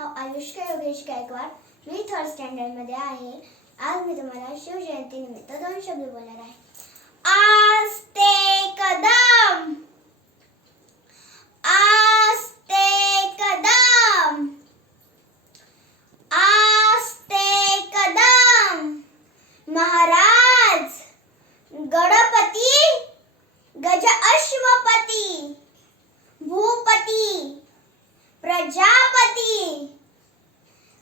नाव आयुष्का योगेश गायकवाड. मी 3rd standard मध्ये आहे. आज मी तुम्हाला शिवजयंती निमित्त 2 शब्द बोलणार आहे. आस्ते कदम, आस्ते कदम, आस्ते कदम. महाराज गणपती, गज अश्वपती, भूपती, प्रजापती,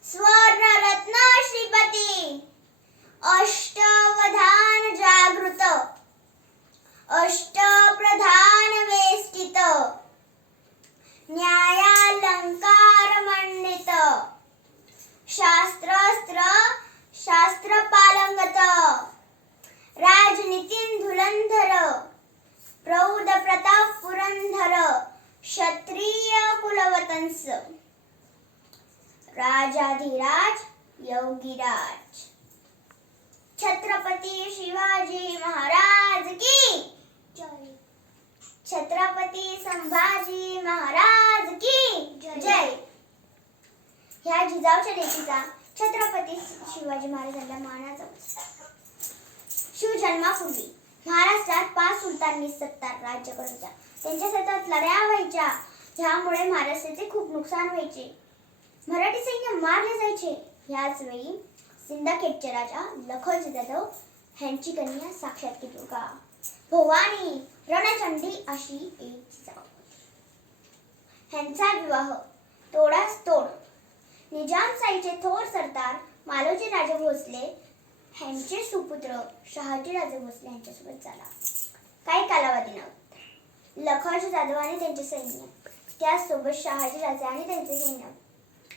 स्वर्णरत्न श्रीपती, अष्टवधान जागृत, अष्टप्रधान वेष्टित, न्यायालंकार मंडित, शास्त्रास्त्र शास्त्र पालंगत, राजनीतीन धुरंधर, प्रौढ प्रताप पुरंधर, क्षत्रिय कुलवतंस, राजाधिराज योगीराज. छत्रपती शिवाजी महाराज की जय. छत्रपती संभाजी महाराज की जय. ह्या जिजाऊच्या लेकीचा छत्रपती शिवाजी महाराजांना मानाचा. शिवजन्मापूर्वी महाराष्ट्रात 5 सुलतानी सत्तार राज्य करत होत्या. त्यांच्या सतत लढाया व्हायच्या, ज्यामुळे महाराष्ट्राचे खूप नुकसान व्हायचे. मराठी सैन्य मारले जायचे. याच वेळी सिंदखेडचे राजा लखोजी जाधव ह्यांची कन्या साक्षात दुर्गा भवानी रणचंडी अशी एक जिजाऊ. ह्यांचा विवाह तोडास तोड निजामशाहीचे थोर सरदार मालोजी राजे भोसले ह्यांचे सुपुत्र शहाजी राजे भोसले यांच्यासोबत झाला. काही कालावधीनंतर लखोजी जाधव आणि त्यांचे सैन्य, त्याचसोबत शहाजी राजे आणि त्यांचे सैन्य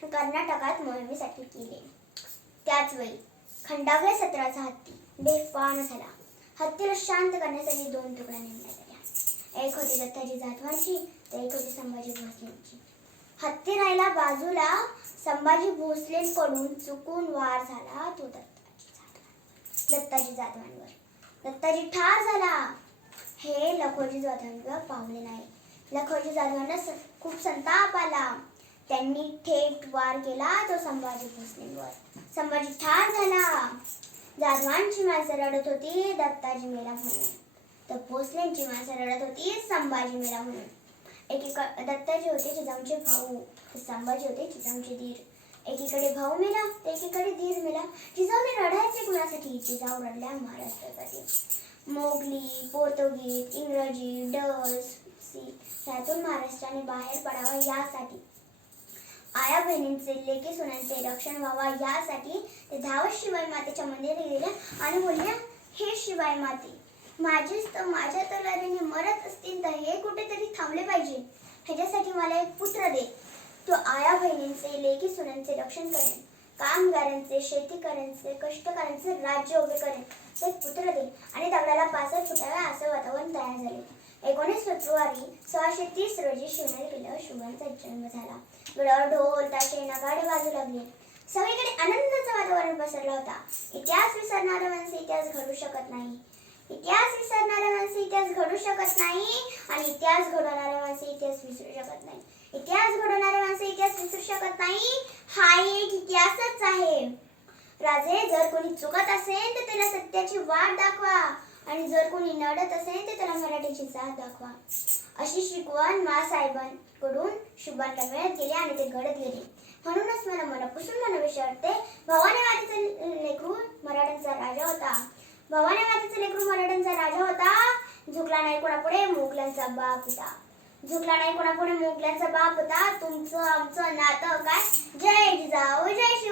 कर्नाटकात मोहिमेसाठी गेले. त्याच वेळी खंडागळे सत्राचा हत्ती बेफाम झाला. हत्तीला शांत करण्यासाठी 2 तुकड्या नेमण्यात आल्या. एक होती दत्ताजी जाधवांची तर एक होती संभाजी भोसलेंची. हत्ती राहिला बाजूला. संभाजी भोसलेंकडून चुकून वार झाला तो दत्ताजी जाधवांवर. दत्ताजी ठार झाला. हे लखोजी जाधवांवर पावले नाही. लखोजी जाधवांना खूप संताप आला. त्यांनी थेट वार केला तो संभाजी भोसलेंवर. संभाजी ठार झाला. जाधवांची माणसं रडत होती दत्ताजी मेला म्हणून, तर भोसलेंची माणसं रडत होती संभाजी मेला म्हणून. दत्ताजी होते जिजाऊंचे भाऊ, तर संभाजी होते जिजाऊंचे दीर. एकीकडे भाऊ मेला तर एकीकडे दीर मेला. जिजाऊने रडायचे कुणासाठी? जिजाऊ रडल्या महाराष्ट्रासाठी. मोगली, पोर्तुगीज, इंग्रजी, डच, ह्यातून महाराष्ट्राने बाहेर पडावं यासाठी. आया बहिणींचे लेकी सुनांचे रक्षण व्हावा यासाठी ते धावत शिवाई मातेच्या मंदिरात गेल्या आणि बोलल्या, हे शिवाई माते, माझ्या तलवारीने मरत असतील तर हे कुठेतरी थांबले पाहिजे. ह्याच्यासाठी मला एक पुत्र दे. तो आया बहिणींचे लेकी सुनांचे रक्षण करेन, कामगारांचे, शेतीकऱ्यांचे, कष्टकऱ्यांचे राज्य उभे करेन. एक पुत्र दे. आणि दगडाला 5 फुटावे असं वातावरण तयार झाले. 19 फेब्रुवारी 1630 रोजी शिवनेरी किल्ल्यावर शिवांचा जन्म झाला. गडावर ढोल ताशे नगाडे वाजू लागले. सगळीकडे आनंदाचं वातावरण पसरला होता. इतिहास विसरणारे माणसे इतिहास घडू शकत नाही. इतिहास विसरणारे माणसे इतिहास घडू शकत नाही आणि इतिहास घडवणारे माणसे इतिहास विसरू शकत नाही. इतिहास घडवणारे माणसे इतिहास विसरू शकत नाही. हा एक इतिहासच आहे. राजे, जर कोणी चुकत असेल तर त्याला सत्याची वाट दाखवा आणि जर कोणी नडत असेल तर त्याला मराठीची जात दाखवा. अशी शिकवण मासाहेबांकडून शुभांना मिळत गेली आणि ते घडत गेले. म्हणूनच मला मनापासून म्हणावेसे वाटते, भवानी मातेचा लेकरू मराठ्यांचा राजा होता. भवानी मातेचा लेकरू मराठ्यांचा राजा होता. झुकला नाही कोणापुढे, मोगलांचा बाप होता. झुकला नाही कोणापुढे, मोगलांचा बाप होता. तुमचं आमचं नातं काय? जय जिजाऊ, जय शिव.